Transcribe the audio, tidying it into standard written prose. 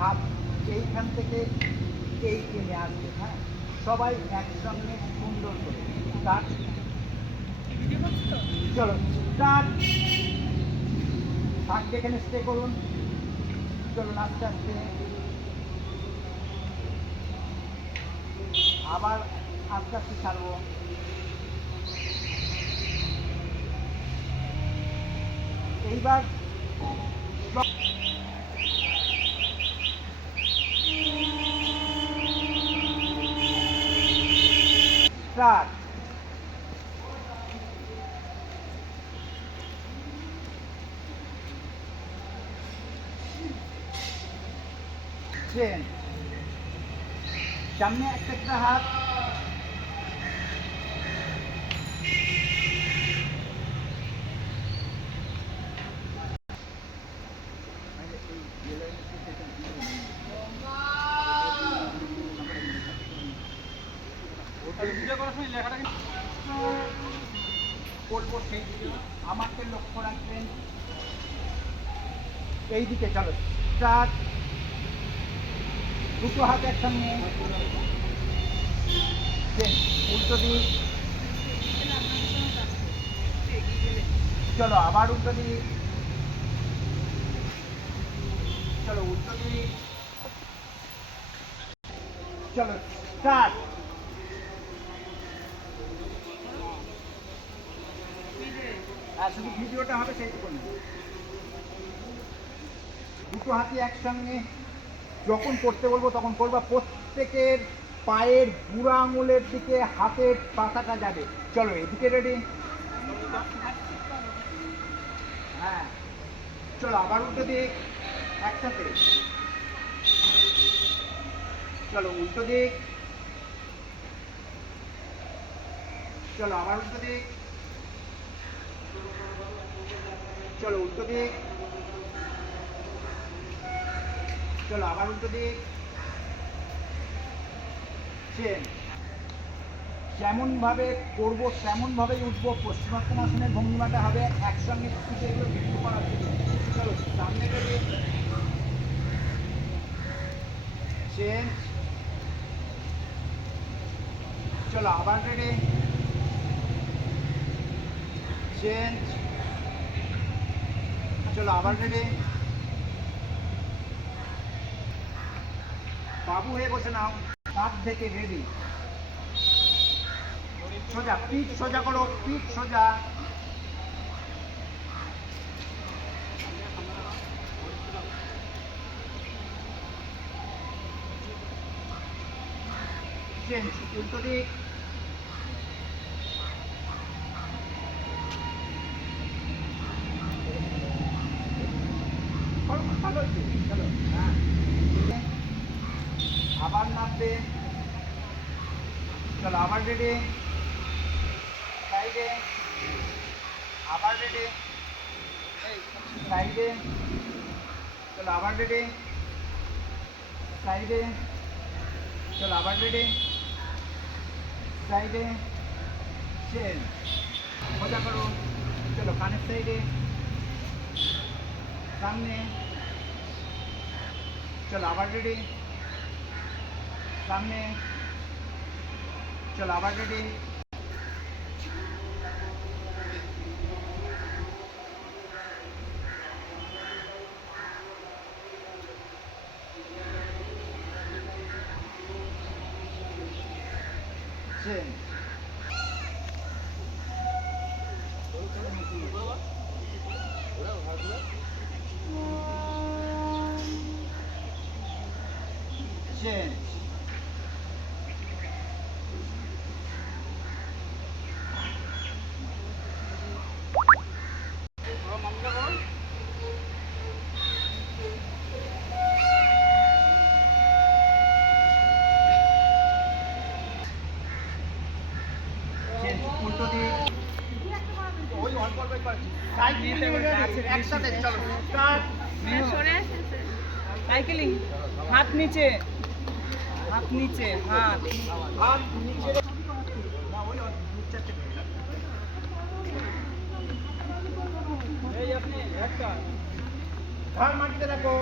হাত এইখান থেকে এই টেনে আসবে। হ্যাঁ, সবাই একসঙ্গে সুন্দর করে স্টার্ট। চলো স্টার্ট। থাকবে এখানে, স্টে করুন। চলুন আস্তে আস্তে আবার আস্তে আস্তে ছাড়বো। এইবার স্টার্ট। চেন, সামনে একটা একটা হাত, বলবো সেই দিকে আমাকে লক্ষ্য রাখবেন। এই দিকে চলো স্টার্ট। দুটো হাত একসঙ্গে, উল্টো দিক। চলো আবার উল্টো দিক। চলো উল্টো দিক। চলো স্টার্ট। আর শুধু ভিডিওটা হবে সেইটুকু। দুটো হাতি একসঙ্গে যখন করতে বলবো তখন করবা। প্রত্যেকের পায়ের বুড়া আঙুলের দিকে হাতের পাতাটা যাবে। চলো এদিকে রেডি। হ্যাঁ, চলো আবার উল্টো দিক একসাথে। চলো উল্টো দিক। চলো আবার উল্টো দিক। চলো উল্টো দিক। চলো আবার উল্টো দিক। চেন, যেমন ভাবে করবো তেমন ভাবেই উঠবো। পশ্চিমোত্তানাসনের ভঙ্গিমাটা হবে একসঙ্গে ছুটে এগুলো ভিডিও করার জন্য। চলো সামনে রেডি। চেঞ্জ। চলো আবার রেডি। চেঞ্জ। চলো আবার রেডি। বাবু হয়ে বসে নাও, কাঁধ থেকে রেডি। সোজা পিঠ সোজা করো, পিঠ সোজা। চেঞ্জ, উল্টো দিক। চলো হ্যাঁ, আবার নামবে। চলো আবার রেডি। সাইডে, আবার রেডি। সাইডে। চলো আবার রেডি। সাইডে। চলো আবার রেডি। সাইডে। চেন, সোজা করো। চলো কানের সাইডে, সামনে। চলো আবার রেডি। সামনে। চলো আবার রেডি। Chain, chain. উল্টো দিক। ওই অল্প অল্প একসাথে চলো স্টার্ট। সাইকেলিং, হাত নিচে, হাত নিচে, হাত হাত নিচে। না ওই চারটে। এই আপনি একটা ঘাড় মাটিতে রাখো।